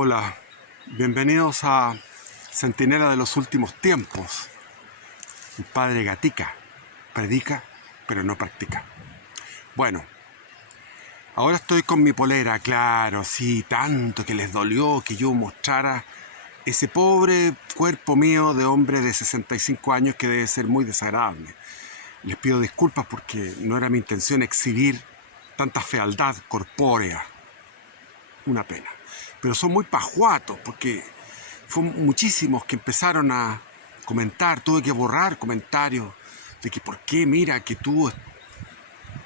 Hola, bienvenidos a Centinela de los Últimos Tiempos. El padre Gatica predica, pero no practica. Bueno, ahora estoy con mi polera, claro, sí, tanto que les dolió que yo mostrara ese pobre cuerpo mío de hombre de 65 años que debe ser muy desagradable. Les pido disculpas porque no era mi intención exhibir tanta fealdad corpórea. Una pena. Pero son muy pajuatos porque fueron muchísimos que empezaron a comentar. Tuve que borrar comentarios de que por qué, mira, que tú...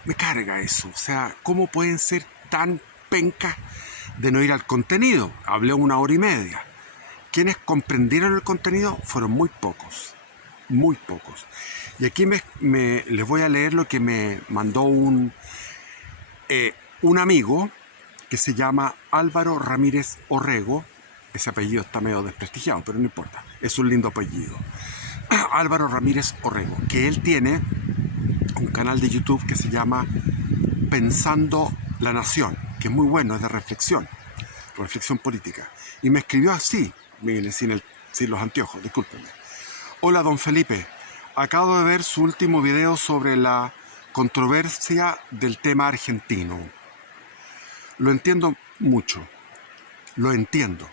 Me carga eso. O sea, ¿cómo pueden ser tan pencas de no ir al contenido? Hablé 1 hora y media. Quienes comprendieron el contenido fueron muy pocos. Muy pocos. Y aquí les voy a leer lo que me mandó un amigo que se llama Álvaro Ramírez Orrego. Ese apellido está medio desprestigiado, pero no importa, es un lindo apellido. Álvaro Ramírez Orrego, que él tiene un canal de YouTube que se llama Pensando la Nación, que es muy bueno, es de reflexión política. Y me escribió así, miren, sin los anteojos, discúlpenme. Hola, don Felipe, acabo de ver su último video sobre la controversia del tema argentino. Lo entiendo mucho, lo entiendo.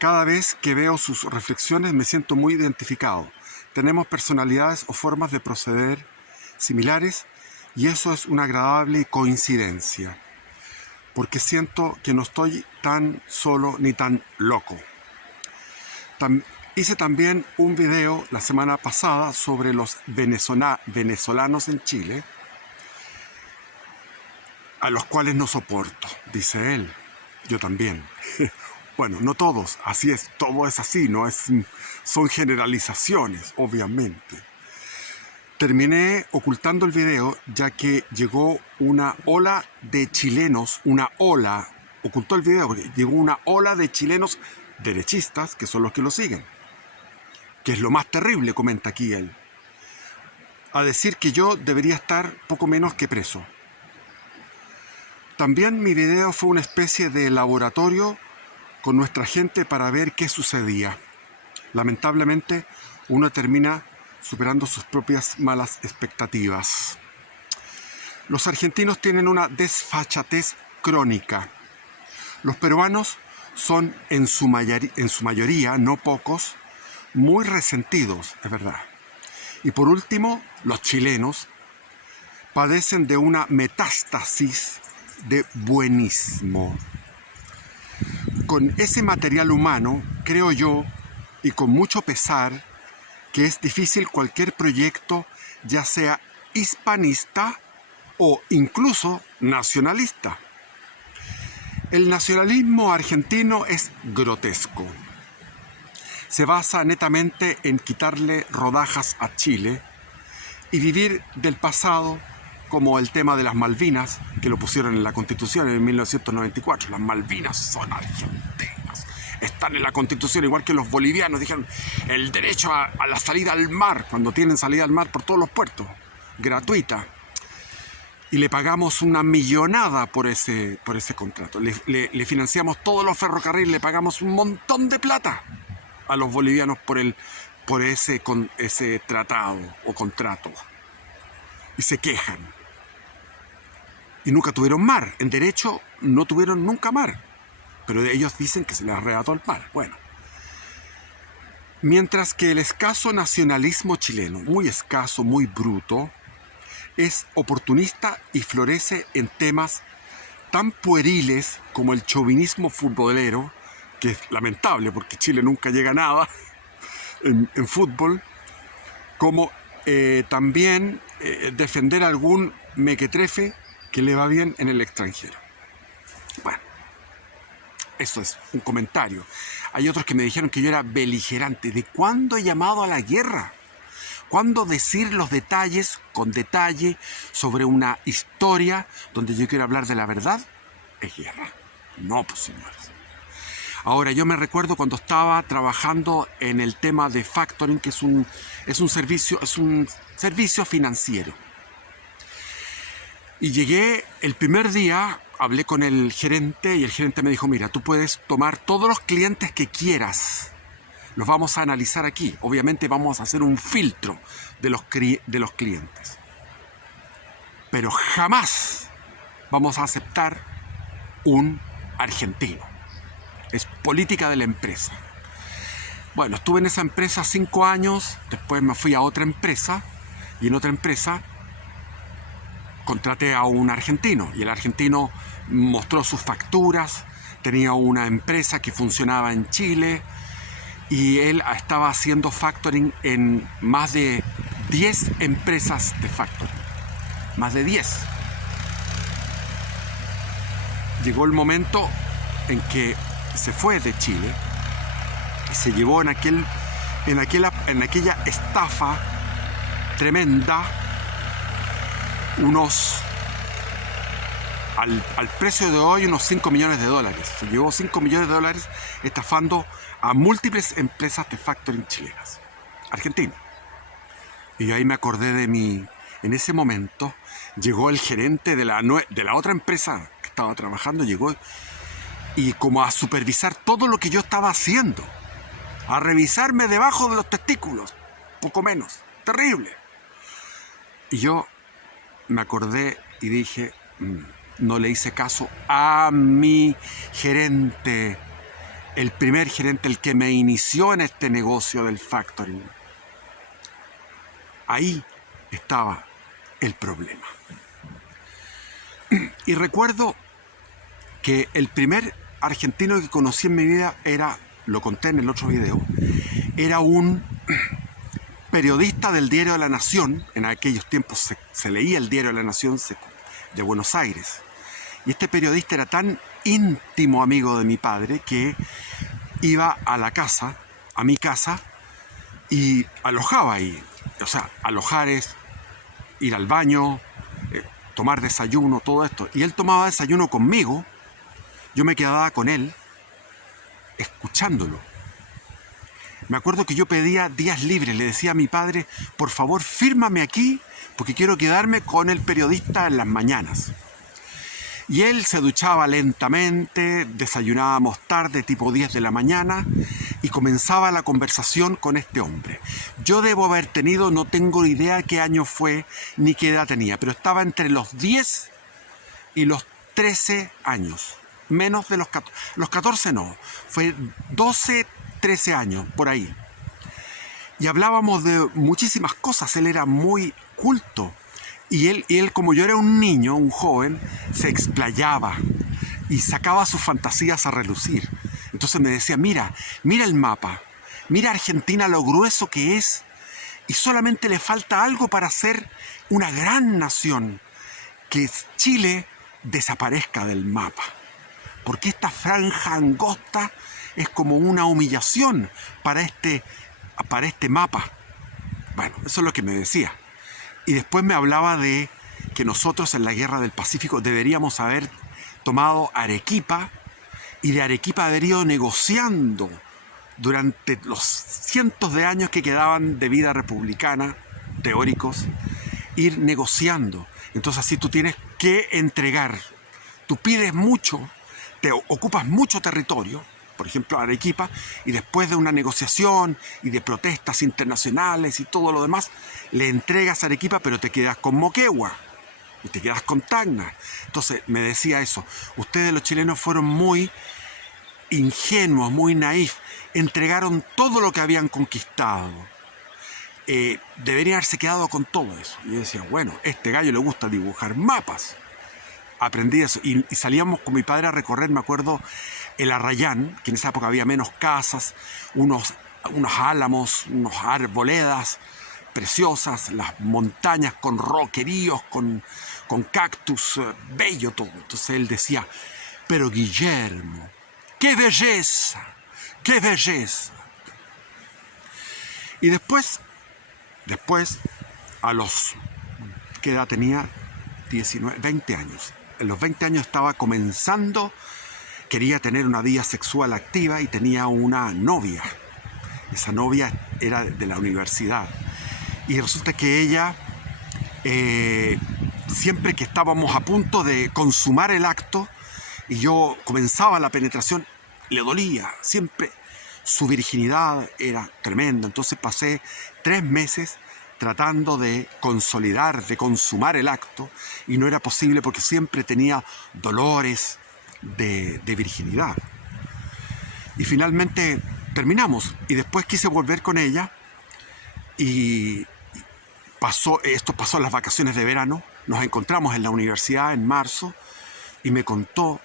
Cada vez que veo sus reflexiones me siento muy identificado. Tenemos personalidades o formas de proceder similares y eso es una agradable coincidencia, porque siento que no estoy tan solo ni tan loco. Hice también un video la semana pasada sobre los venezolanos en Chile, a los cuales no soporto, dice él. Yo también. Bueno, no todos, así es, todo es así, son generalizaciones, obviamente. Terminé ocultando el video ya que llegó una ola de chilenos, ocultó el video porque llegó una ola de chilenos derechistas, que son los que lo siguen, que es lo más terrible, comenta aquí él, a decir que yo debería estar poco menos que preso. También mi video fue una especie de laboratorio con nuestra gente para ver qué sucedía. Lamentablemente, uno termina superando sus propias malas expectativas. Los argentinos tienen una desfachatez crónica. Los peruanos son en su mayoría, no pocos, muy resentidos, es verdad. Y por último, los chilenos padecen de una metástasis de buenismo. Con ese material humano, creo yo, y con mucho pesar, que es difícil cualquier proyecto, ya sea hispanista o incluso nacionalista. El nacionalismo argentino es grotesco. Se basa netamente en quitarle rodajas a Chile y vivir del pasado, como el tema de las Malvinas, que lo pusieron en la Constitución en 1994. Las Malvinas son argentinas. Están en la Constitución, igual que los bolivianos dijeron el derecho a la salida al mar, cuando tienen salida al mar por todos los puertos, gratuita. Y le pagamos una millonada por ese contrato. Le financiamos todos los ferrocarriles, le pagamos un montón de plata a los bolivianos por ese tratado o contrato. Y se quejan. Y nunca tuvieron mar. En derecho no tuvieron nunca mar. Pero ellos dicen que se les arrebató el mar. Bueno. Mientras que el escaso nacionalismo chileno, muy escaso, muy bruto, es oportunista y florece en temas tan pueriles como el chauvinismo futbolero, que es lamentable porque Chile nunca llega a nada en fútbol, como también defender algún mequetrefe que le va bien en el extranjero. Bueno, eso es un comentario. Hay otros que me dijeron que yo era beligerante. ¿De cuándo he llamado a la guerra? ¿Cuándo decir los detalles con detalle sobre una historia donde yo quiero hablar de la verdad? Es guerra. No, pues señores. Ahora, yo me recuerdo cuando estaba trabajando en el tema de factoring, que es un servicio financiero. Y llegué el primer día hablé con el gerente y el gerente me dijo, mira, tú puedes tomar todos los clientes que quieras. Los vamos a analizar aquí. Obviamente vamos a hacer un filtro de los clientes. Pero jamás vamos a aceptar un argentino. Es política de la empresa. Bueno, estuve en esa empresa 5 años, después me fui a otra empresa y en otra empresa contraté a un argentino y el argentino mostró sus facturas, tenía una empresa que funcionaba en Chile y él estaba haciendo factoring en más de 10 empresas de factoring. Más de 10. Llegó el momento en que se fue de Chile y se llevó en aquella estafa tremenda al precio de hoy unos 5 millones de dólares. Se llevó 5 millones de dólares estafando a múltiples empresas de factoring chilenas, argentinas. Y ahí me acordé de mí. En ese momento llegó el gerente de la otra empresa que estaba trabajando, llegó y como a supervisar todo lo que yo estaba haciendo, a revisarme debajo de los testículos, poco menos, terrible. Y yo me acordé y dije, no le hice caso a mi gerente, el primer gerente, el que me inició en este negocio del factoring. Ahí estaba el problema. Y recuerdo que el primer argentino que conocí en mi vida era, lo conté en el otro video, era un periodista del Diario de la Nación. En aquellos tiempos se leía el Diario de la Nación de Buenos Aires. Y este periodista era tan íntimo amigo de mi padre que iba a mi casa, y alojaba ahí. O sea, alojar es ir al baño, tomar desayuno, todo esto. Y él tomaba desayuno conmigo, yo me quedaba con él, escuchándolo. Me acuerdo que yo pedía días libres, le decía a mi padre, por favor, fírmame aquí, porque quiero quedarme con el periodista en las mañanas. Y él se duchaba lentamente, desayunábamos tarde, tipo 10 de la mañana, y comenzaba la conversación con este hombre. Yo debo haber tenido, no tengo idea qué año fue, ni qué edad tenía, pero estaba entre los 10 y los 13 años. Menos de los 14. Los 14 no, fue 12, 13 años, por ahí. Y hablábamos de muchísimas cosas, él era muy culto. Y él, como yo era un niño, un joven, se explayaba y sacaba sus fantasías a relucir. Entonces me decía, mira el mapa, mira Argentina lo grueso que es, y solamente le falta algo para ser una gran nación, que Chile desaparezca del mapa. Porque esta franja angosta es como una humillación para este mapa. Bueno, eso es lo que me decía. Y después me hablaba de que nosotros en la Guerra del Pacífico deberíamos haber tomado Arequipa y de Arequipa haber ido negociando durante los cientos de años que quedaban de vida republicana, teóricos, ir negociando. Entonces así tú tienes que entregar. Tú pides mucho, te ocupas mucho territorio, por ejemplo Arequipa, y después de una negociación y de protestas internacionales y todo lo demás, le entregas Arequipa, pero te quedas con Moquegua y te quedas con Tacna. Entonces me decía eso, ustedes los chilenos fueron muy ingenuos, muy naif, entregaron todo lo que habían conquistado, deberían haberse quedado con todo eso. Y yo decía, bueno, este gallo le gusta dibujar mapas. Aprendí eso y salíamos con mi padre a recorrer, me acuerdo, el Arrayán, que en esa época había menos casas, unos álamos, unos arboledas preciosas, las montañas con roqueríos, con cactus, bello todo. Entonces él decía, pero Guillermo, ¡qué belleza! ¡Qué belleza! Y después, a los, ¿qué edad tenía? 19, 20 años. En los 20 años estaba comenzando, quería tener una vida sexual activa y tenía una novia. Esa novia era de la universidad. Y resulta que ella, siempre que estábamos a punto de consumar el acto, y yo comenzaba la penetración, le dolía, siempre su virginidad era tremenda. Entonces pasé 3 meses tratando de consolidar, de consumar el acto, y no era posible porque siempre tenía dolores de virginidad. Y finalmente terminamos, y después quise volver con ella, y esto pasó en las vacaciones de verano, nos encontramos en la universidad en marzo, y me contó,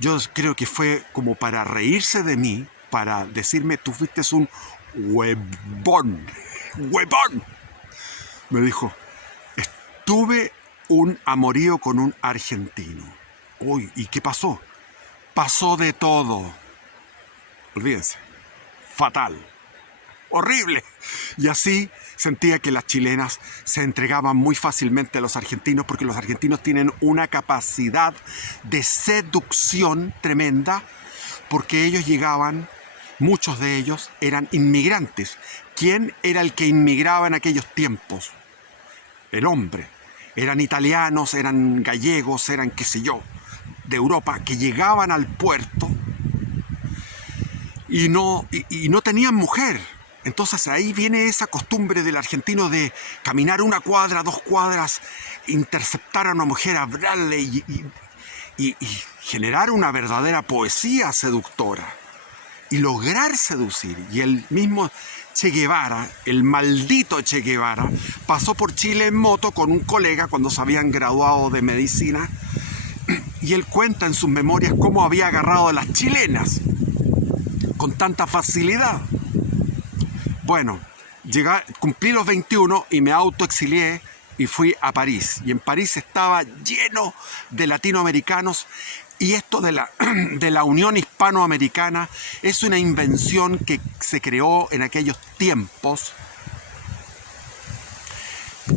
yo creo que fue como para reírse de mí, para decirme, tú fuiste un huevón, huevón. Me dijo, tuve un amorío con un argentino. Uy, ¿y qué pasó? Pasó de todo. Olvídense. Fatal. Horrible. Y así sentía que las chilenas se entregaban muy fácilmente a los argentinos, porque los argentinos tienen una capacidad de seducción tremenda, porque ellos llegaban, muchos de ellos eran inmigrantes. ¿Quién era el que inmigraba en aquellos tiempos? El hombre. Eran italianos, eran gallegos, eran qué sé yo, de Europa, que llegaban al puerto y no tenían mujer. Entonces ahí viene esa costumbre del argentino de caminar 1 cuadra, 2 cuadras, interceptar a una mujer, hablarle y generar una verdadera poesía seductora y lograr seducir. Y el mismo Che Guevara, el maldito Che Guevara, pasó por Chile en moto con un colega cuando se habían graduado de medicina, y él cuenta en sus memorias cómo había agarrado a las chilenas con tanta facilidad. Bueno, cumplí los 21 y me autoexilié y fui a París. Y en París estaba lleno de latinoamericanos, y esto de la Unión Hispanoamericana es una invención que se creó en aquellos tiempos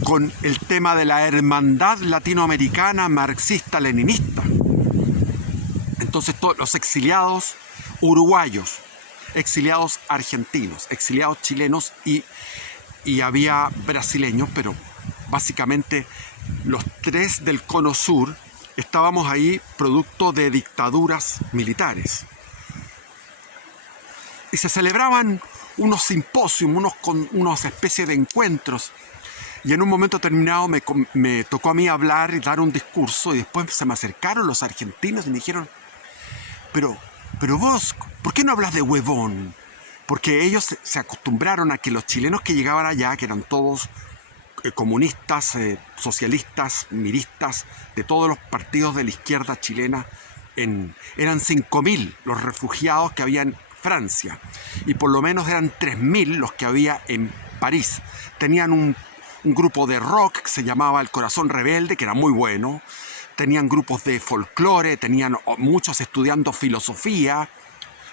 con el tema de la hermandad latinoamericana marxista-leninista. Entonces todos los exiliados uruguayos, exiliados argentinos, exiliados chilenos y había brasileños, pero básicamente los 3 del Cono Sur estábamos ahí producto de dictaduras militares. Y se celebraban unos simposios, unos especies de encuentros. Y en un momento determinado me tocó a mí hablar y dar un discurso, y después se me acercaron los argentinos y me dijeron, pero vos, ¿por qué no hablas de huevón? Porque ellos se acostumbraron a que los chilenos que llegaban allá, que eran todos comunistas, socialistas, miristas, de todos los partidos de la izquierda chilena, eran 5.000 los refugiados que había en Francia, y por lo menos eran 3.000 los que había en París. Tenían un grupo de rock que se llamaba El Corazón Rebelde, que era muy bueno. Tenían grupos de folclore, tenían muchos estudiando filosofía.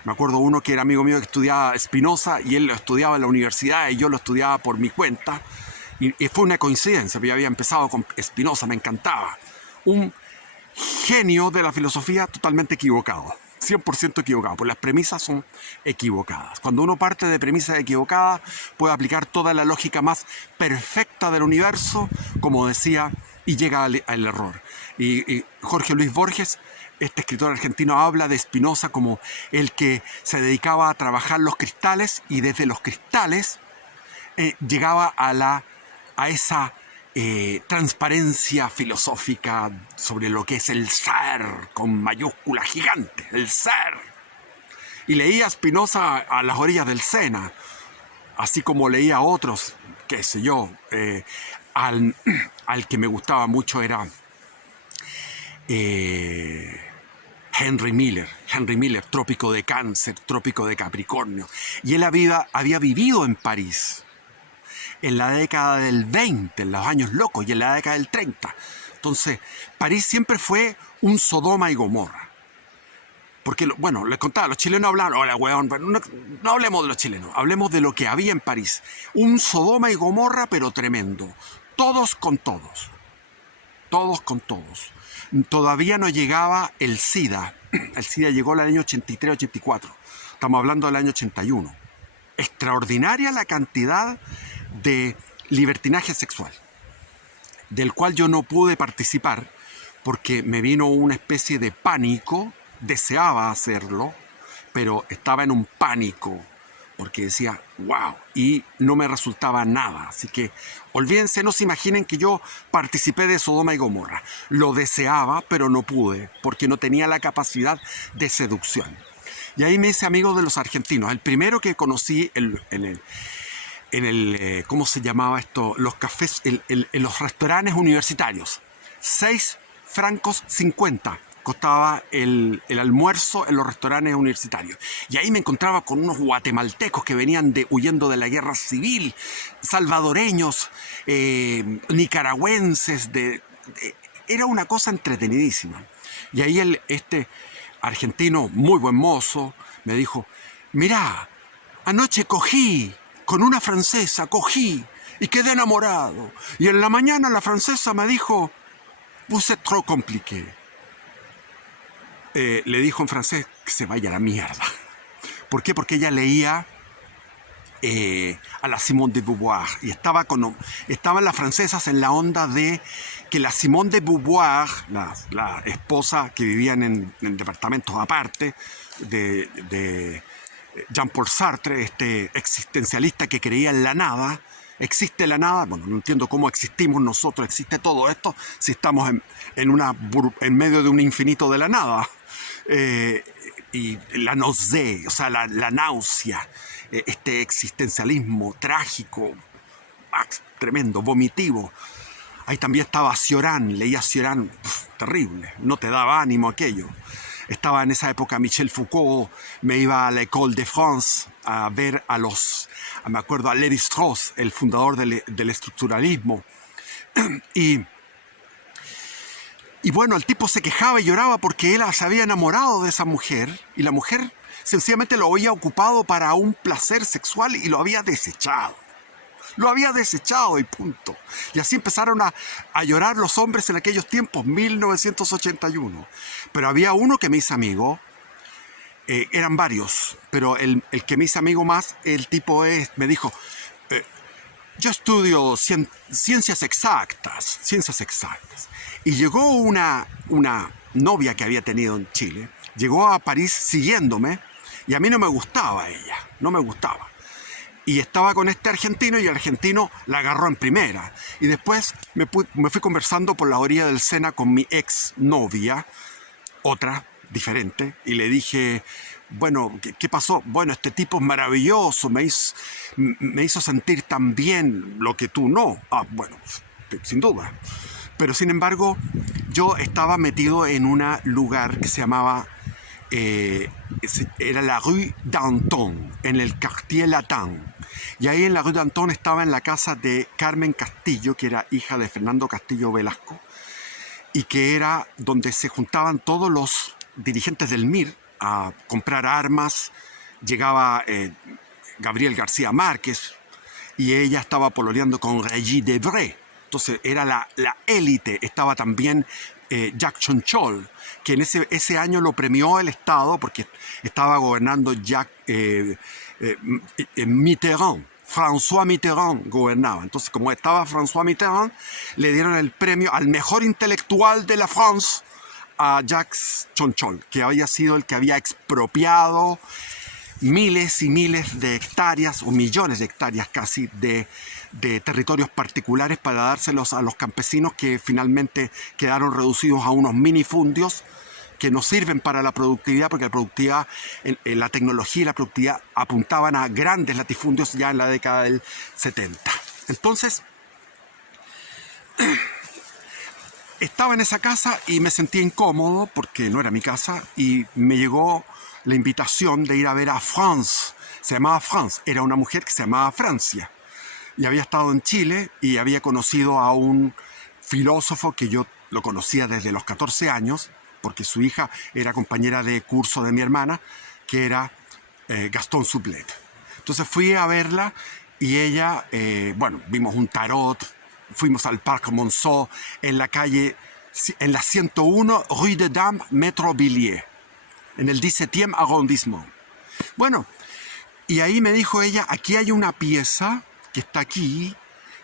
Me acuerdo uno que era amigo mío que estudiaba Spinoza, y él lo estudiaba en la universidad y yo lo estudiaba por mi cuenta. Y fue una coincidencia, porque yo había empezado con Spinoza, me encantaba. Un genio de la filosofía totalmente equivocado, 100% equivocado, pues las premisas son equivocadas. Cuando uno parte de premisas equivocadas, puede aplicar toda la lógica más perfecta del universo, como decía, y llega al error. Y Jorge Luis Borges, este escritor argentino, habla de Spinoza como el que se dedicaba a trabajar los cristales, y desde los cristales llegaba a esa transparencia filosófica sobre lo que es el ser, con mayúscula gigante, el ser. Y leía a Spinoza a las orillas del Sena, así como leía a otros, qué sé yo, al que me gustaba mucho era Henry Miller, Trópico de Cáncer, Trópico de Capricornio. Y él había vivido en París en la década del 20, en los años locos, y en la década del 30. Entonces, París siempre fue un Sodoma y Gomorra. Porque, bueno, les contaba, los chilenos hablaban, hola, weón, no hablemos de los chilenos, hablemos de lo que había en París. Un Sodoma y Gomorra, pero tremendo. Todos con todos. Todos con todos. Todavía no llegaba el SIDA. El SIDA llegó en el año 83-84. Estamos hablando del año 81. Extraordinaria la cantidad de libertinaje sexual, del cual yo no pude participar porque me vino una especie de pánico, deseaba hacerlo, pero estaba en un pánico, porque decía, wow, y no me resultaba nada. Así que olvídense, no se imaginen que yo participé de Sodoma y Gomorra. Lo deseaba, pero no pude, porque no tenía la capacidad de seducción. Y ahí me hice amigo de los argentinos. El primero que conocí ¿cómo se llamaba esto? Los cafés, en los restaurantes universitarios. 6,50 francos costaba el almuerzo en los restaurantes universitarios. Y ahí me encontraba con unos guatemaltecos que venían huyendo de la guerra civil, salvadoreños, nicaragüenses. Era una cosa entretenidísima. Y ahí este argentino, muy buen mozo, me dijo, mirá, anoche cogí con una francesa, cogí y quedé enamorado. Y en la mañana la francesa me dijo, vous êtes trop compliqué. Le dijo en francés que se vaya a la mierda. ¿Por qué? Porque ella leía a la Simone de Beauvoir y estaban las francesas en la onda de que la Simone de Beauvoir, la esposa que vivían en departamentos aparte de Jean-Paul Sartre, este existencialista que creía en la nada. ¿Existe la nada? Bueno, no entiendo cómo existimos nosotros, existe todo esto si estamos en medio de un infinito de la nada. Y la nausea, o sea, la náusea, este existencialismo trágico, tremendo, vomitivo. Ahí también estaba Cioran, leía Cioran, terrible, no te daba ánimo aquello. Estaba en esa época Michel Foucault, me iba a la École de France a ver me acuerdo a Lévi-Strauss, el fundador del estructuralismo. Y bueno, el tipo se quejaba y lloraba porque él se había enamorado de esa mujer y la mujer sencillamente lo había ocupado para un placer sexual y lo había desechado. Lo había desechado y punto. Y así empezaron a llorar los hombres en aquellos tiempos, 1981. Pero había uno que me hizo amigo, eran varios, pero el que me hizo amigo más, el tipo me dijo, yo estudio ciencias exactas. Y llegó una novia que había tenido en Chile, llegó a París siguiéndome y a mí no me gustaba ella, no me gustaba. Y estaba con este argentino y el argentino la agarró en primera. Y después me fui conversando por la orilla del Sena con mi ex novia, otra, diferente, y le dije, bueno, ¿qué pasó? Bueno, este tipo es maravilloso, me hizo sentir tan bien lo que tú no. Ah, bueno, sin duda. Pero sin embargo, yo estaba metido en un lugar que se llamaba, era la Rue d'Anton, en el Quartier Latin. Y ahí en la Rue d'Anton estaba en la casa de Carmen Castillo, que era hija de Fernando Castillo Velasco, y que era donde se juntaban todos los dirigentes del MIR a comprar armas. Llegaba Gabriel García Márquez y ella estaba pololeando con Regis Debray. Entonces era la élite. Estaba también Jacques Chonchol, que en ese año lo premió el Estado porque estaba gobernando Mitterrand. François Mitterrand gobernaba. Entonces, como estaba François Mitterrand, le dieron el premio al mejor intelectual de la France a Jacques Chonchol, que había sido el que había expropiado miles y miles de hectáreas, o millones de hectáreas casi, de territorios particulares para dárselos a los campesinos, que finalmente quedaron reducidos a unos minifundios que no sirven para la productividad, porque la productividad, la tecnología y la productividad apuntaban a grandes latifundios ya en la década del 70. Entonces, estaba en esa casa y me sentía incómodo porque no era mi casa, y me llegó la invitación de ir a ver a France. Se llamaba France, era una mujer que se llamaba Francia. Y había estado en Chile y había conocido a un filósofo que yo lo conocía desde los 14 años, porque su hija era compañera de curso de mi hermana, que era Gastón Sublet. Entonces fui a verla y ella, bueno, vimos un tarot, fuimos al Parc Monceau, en la 101 Rue de Dames, Metro Villiers, en el 17e arrondissement. Bueno, y ahí me dijo ella, aquí hay una pieza que está aquí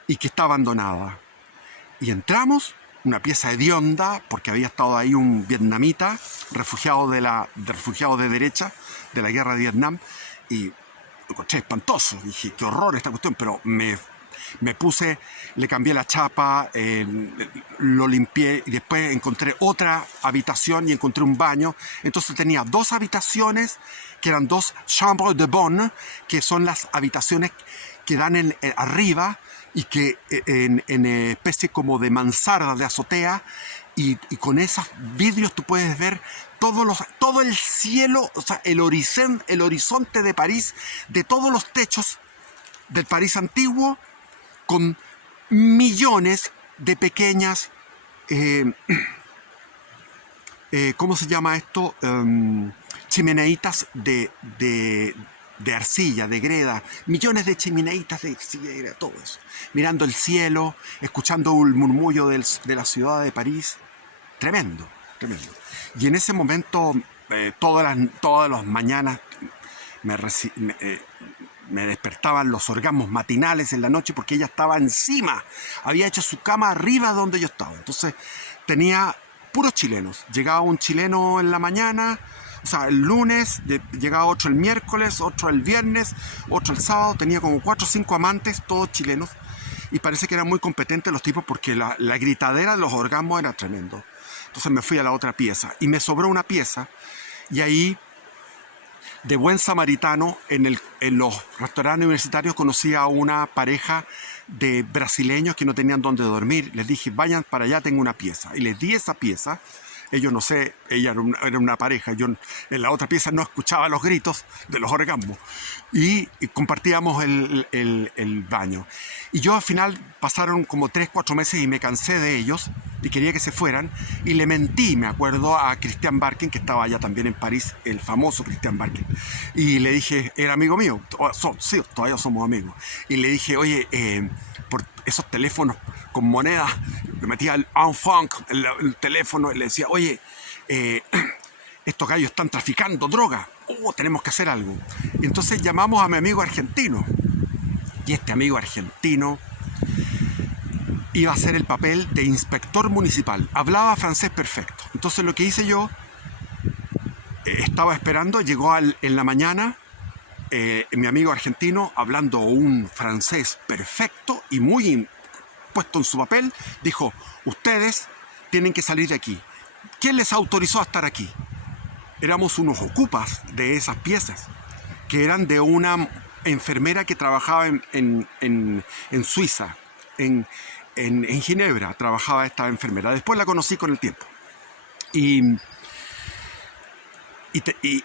y que está abandonada. Y entramos una pieza hedionda, porque había estado ahí un vietnamita, refugiado de derecha, de la guerra de Vietnam, y lo encontré espantoso. Dije, qué horror esta cuestión, pero me puse, le cambié la chapa, lo limpié y después encontré otra habitación y encontré un baño. Entonces tenía 2 habitaciones que eran 2 chambres de bonne, que son las habitaciones que dan arriba y que en especie como de mansarda, de azotea, y con esos vidrios tú puedes ver todo el cielo, o sea, el horizonte de París, de todos los techos del París antiguo, con millones de pequeñas, ¿cómo se llama esto? Chimeneitas de arcilla, de greda, millones de chimeneitas de arcilla, de greda, todo eso. Mirando el cielo, escuchando el murmullo de la ciudad de París. Tremendo, tremendo. Y en ese momento, todas las mañanas, me despertaban los orgasmos matinales en la noche porque ella estaba encima, había hecho su cama arriba donde yo estaba. Entonces tenía puros chilenos. Llegaba un chileno en la mañana, o sea, el lunes, llegaba otro el miércoles, otro el viernes, otro el sábado. Tenía como 4 o 5 amantes, todos chilenos, y parece que eran muy competentes los tipos porque la gritadera de los orgasmos era tremendo. Entonces me fui a la otra pieza y me sobró una pieza, y ahí, de buen samaritano, en los restaurantes universitarios conocí a una pareja de brasileños que no tenían dónde dormir. Les dije, vayan para allá, tengo una pieza. Y les di esa pieza. Ellos, no sé, ella era una pareja. Yo en la otra pieza no escuchaba los gritos de los orgasmos. Y compartíamos el baño. Y yo al final pasaron como 3 o 4 meses y me cansé de ellos y quería que se fueran. Y le mentí, me acuerdo, a Christian Barkin, que estaba allá también en París, el famoso Christian Barkin. Y le dije, era amigo mío, sí, todavía somos amigos. Y le dije, oye, por esos teléfonos con monedas, me metía el enfant, el teléfono, y le decía, oye, estos gallos están traficando droga, tenemos que hacer algo. Y entonces llamamos a mi amigo argentino, y este amigo argentino iba a hacer el papel de inspector municipal, hablaba francés perfecto. Entonces lo que hice yo, estaba esperando, llegó en la mañana, mi amigo argentino, hablando un francés perfecto y muy puesto en su papel, dijo, ustedes tienen que salir de aquí. ¿Quién les autorizó a estar aquí? Éramos unos ocupas de esas piezas, que eran de una enfermera que trabajaba en Suiza, en Ginebra trabajaba esta enfermera. Después la conocí con el tiempo. Y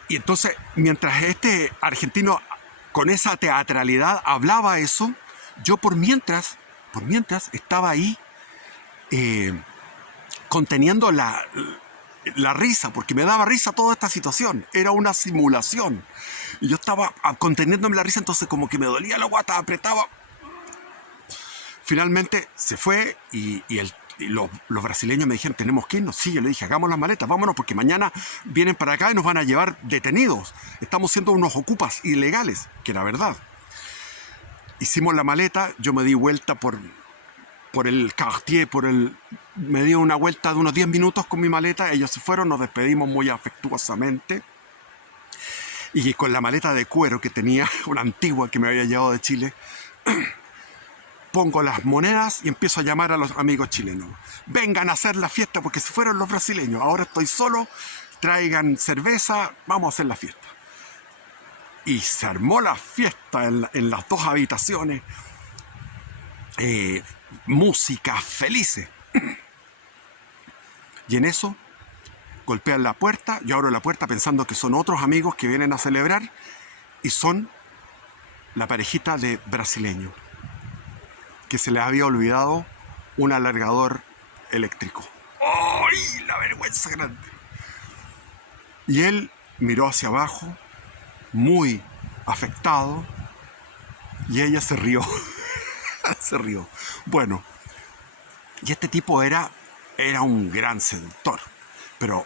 entonces, mientras este argentino con esa teatralidad hablaba eso, yo por mientras estaba ahí conteniendo la risa, porque me daba risa toda esta situación. Era una simulación. Y yo estaba conteniéndome la risa, entonces como que me dolía la guata, apretaba. Finalmente se fue y los brasileños me dijeron, tenemos que irnos. Sí, yo le dije, hagamos las maletas, vámonos, porque mañana vienen para acá y nos van a llevar detenidos. Estamos siendo unos ocupas ilegales, que era verdad. Hicimos la maleta, yo me di vuelta por el Cartier, me di una vuelta de unos 10 minutos con mi maleta, ellos se fueron, nos despedimos muy afectuosamente. Y con la maleta de cuero que tenía, una antigua que me había llevado de Chile, pongo las monedas y empiezo a llamar a los amigos chilenos. Vengan a hacer la fiesta porque se fueron los brasileños. Ahora estoy solo, traigan cerveza, vamos a hacer la fiesta. Y se armó la fiesta en las 2 habitaciones. Música, felices. Y en eso golpean la puerta. Yo abro la puerta pensando que son otros amigos que vienen a celebrar. Y son la parejita de brasileños, que se les había olvidado un alargador eléctrico. ¡Ay, la vergüenza grande! Y él miró hacia abajo, muy afectado, y ella se rió. Se rió. Bueno, y este tipo era un gran seductor. Pero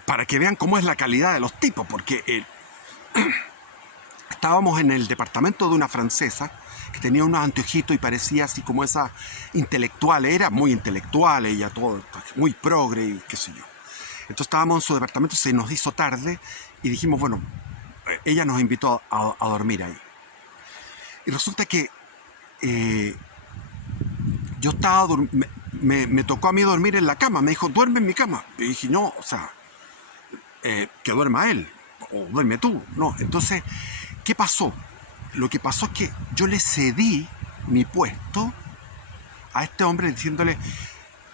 para que vean cómo es la calidad de los tipos, porque estábamos en el departamento de una francesa que tenía unos anteojitos y parecía así como esa intelectual. Era muy intelectual ella, todo muy progre y qué sé yo. Entonces estábamos en su departamento, se nos hizo tarde y dijimos, bueno, ella nos invitó a dormir ahí. Y resulta que yo estaba, me tocó a mí dormir en la cama. Me dijo, duerme en mi cama. Y dije, no, o sea, que duerma él, o duerme tú. No, entonces, ¿qué pasó? Lo que pasó es que yo le cedí mi puesto a este hombre diciéndole,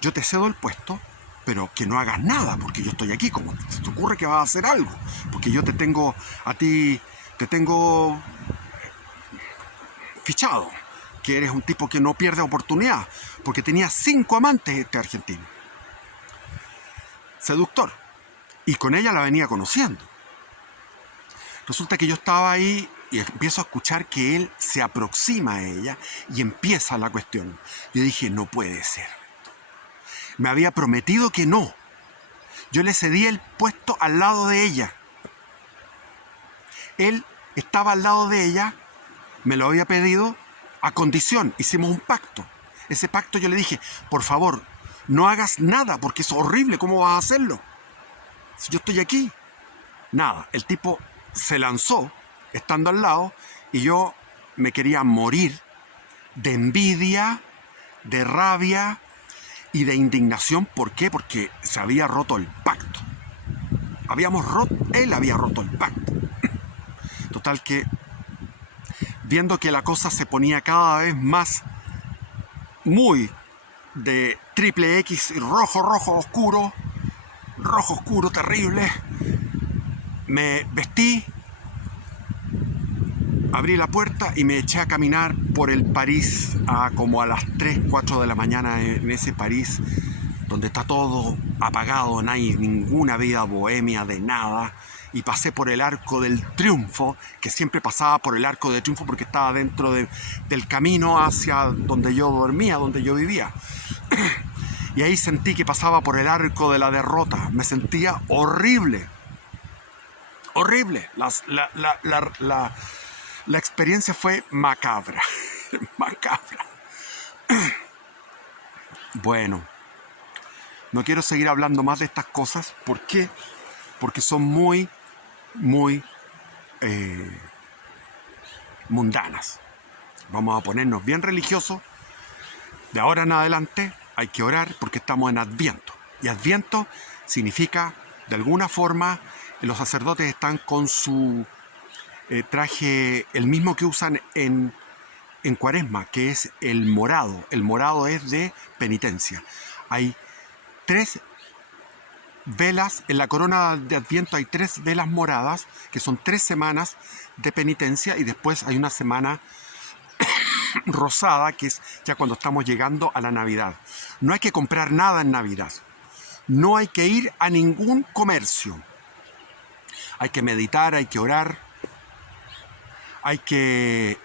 yo te cedo el puesto, pero que no hagas nada, porque yo estoy aquí. ¿Cómo se te ocurre que vas a hacer algo? Porque yo te tengo a ti, te tengo fichado, que eres un tipo que no pierde oportunidad, porque tenía 5 amantes este argentino. Seductor. Y con ella la venía conociendo. Resulta que yo estaba ahí y empiezo a escuchar que él se aproxima a ella y empieza la cuestión. Yo dije, no puede ser. Me había prometido que no. Yo le cedí el puesto al lado de ella. Él estaba al lado de ella, me lo había pedido a condición, hicimos un pacto. Ese pacto yo le dije, por favor, no hagas nada porque es horrible, ¿cómo vas a hacerlo? Si yo estoy aquí. Nada, el tipo se lanzó estando al lado y yo me quería morir de envidia, de rabia y de indignación. ¿Por qué? Porque se había roto el pacto. Él había roto el pacto. Total que, viendo que la cosa se ponía cada vez más muy de triple X, rojo oscuro, terrible, me vestí, abrí la puerta y me eché a caminar por el París como a las 3, 4 de la mañana, en ese París donde está todo apagado, no hay ninguna vida bohemia de nada. Y pasé por el Arco del Triunfo, que siempre pasaba por el Arco del Triunfo porque estaba dentro del camino hacia donde yo dormía, donde yo vivía. Y ahí sentí que pasaba por el Arco de la Derrota. Me sentía horrible. Horrible. La experiencia fue macabra. Macabra. Bueno, no quiero seguir hablando más de estas cosas. ¿Por qué? Porque son muy mundanas. Vamos a ponernos bien religiosos. De ahora en adelante hay que orar porque estamos en Adviento. Y Adviento significa, de alguna forma, los sacerdotes están con su traje, el mismo que usan en Cuaresma, que es el morado. El morado es de penitencia. Hay 3 velas, en la corona de Adviento hay 3 velas moradas, que son 3 semanas de penitencia, y después hay una semana rosada, que es ya cuando estamos llegando a la Navidad. No hay que comprar nada en Navidad. No hay que ir a ningún comercio. Hay que meditar, hay que orar, hay que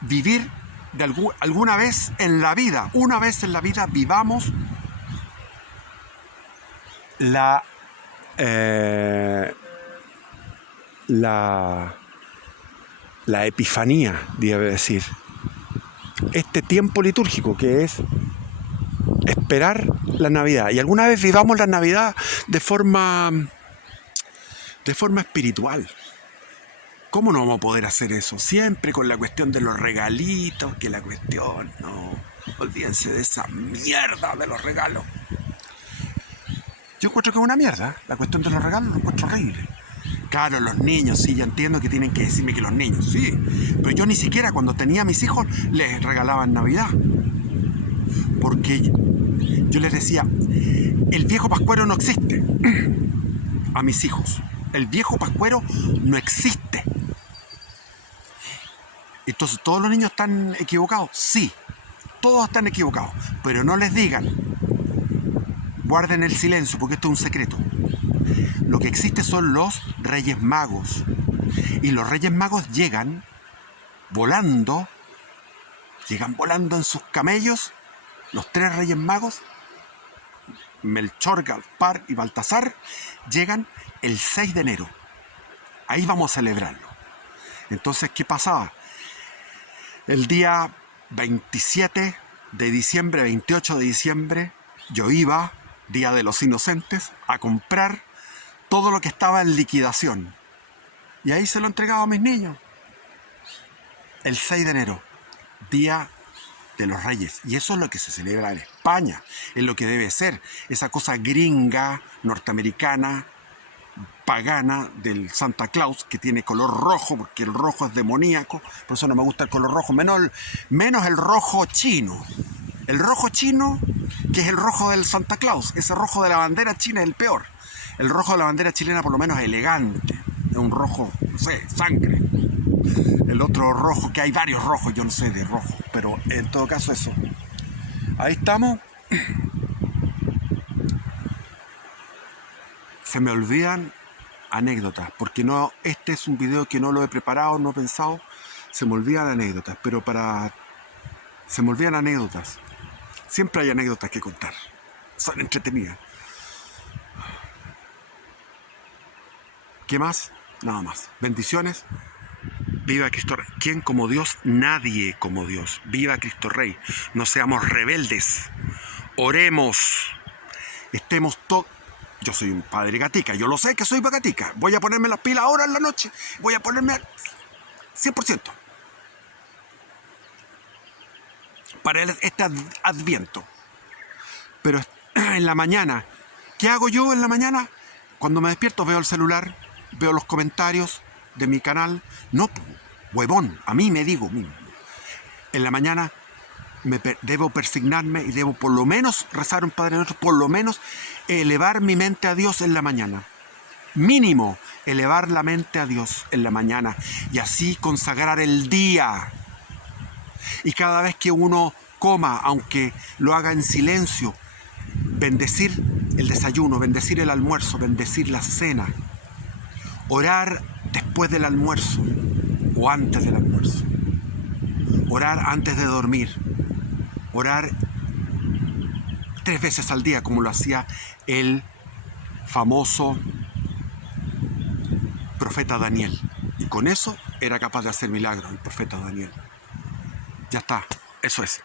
vivir de alguna vez en la vida. Una vez en la vida vivamos la epifanía, debe decir. Este tiempo litúrgico que es esperar la Navidad. Y alguna vez vivamos la Navidad de forma espiritual. ¿Cómo no vamos a poder hacer eso? Siempre con la cuestión de los regalitos, que la cuestión, no. Olvídense de esa mierda de los regalos. Yo encuentro que es una mierda. La cuestión de los regalos lo encuentro horrible. Claro, los niños, sí, yo entiendo que tienen que decirme que los niños, sí. Pero yo ni siquiera cuando tenía a mis hijos les regalaba en Navidad. Porque yo les decía, el viejo pascuero no existe. A mis hijos. El viejo pascuero no existe. Entonces, ¿todos los niños están equivocados? Sí, todos están equivocados. Pero no les digan. Guarden el silencio porque esto es un secreto. Lo que existe son los Reyes Magos. Y los Reyes Magos llegan volando en sus camellos. Los 3 Reyes Magos, Melchor, Gaspar y Baltasar, llegan el 6 de enero. Ahí vamos a celebrarlo. Entonces, ¿qué pasaba? El día 27 de diciembre, 28 de diciembre, yo iba, Día de los Inocentes, a comprar todo lo que estaba en liquidación. Y ahí se lo entregaba a mis niños. El 6 de enero, Día de los Reyes. Y eso es lo que se celebra en España. Es lo que debe ser. Esa cosa gringa, norteamericana, pagana del Santa Claus, que tiene color rojo, porque el rojo es demoníaco. Por eso no me gusta el color rojo. Menos el rojo chino. El rojo chino, que es el rojo del Santa Claus. Ese rojo de la bandera china es el peor. El rojo de la bandera chilena por lo menos es elegante. Es un rojo, no sé, sangre. El otro rojo, que hay varios rojos, yo no sé de rojo, pero en todo caso eso. Ahí estamos. Se me olvidan anécdotas, porque no, este es un video que no lo he preparado, no he pensado. Se me olvidan anécdotas, pero se me olvidan anécdotas. Siempre hay anécdotas que contar. Son entretenidas. ¿Qué más? Nada más. Bendiciones. Viva Cristo Rey. ¿Quién como Dios? Nadie como Dios. Viva Cristo Rey. No seamos rebeldes. Oremos. Estemos todos. Yo soy un padre gatica. Yo lo sé que soy gatica. Voy a ponerme las pilas ahora en la noche. Voy a ponerme al 100%. Para este adviento. Pero en la mañana, ¿qué hago yo en la mañana? Cuando me despierto veo el celular, veo los comentarios de mi canal. No, huevón, a mí me digo mismo. En la mañana debo persignarme y debo por lo menos rezar un Padre Nuestro, por lo menos elevar mi mente a Dios en la mañana. Mínimo, elevar la mente a Dios en la mañana y así consagrar el día. Y cada vez que uno coma, aunque lo haga en silencio, bendecir el desayuno, bendecir el almuerzo, bendecir la cena. Orar después del almuerzo o antes del almuerzo. Orar antes de dormir. Orar 3 veces al día, como lo hacía el famoso profeta Daniel. Y con eso era capaz de hacer milagros el profeta Daniel. Ya está, eso es.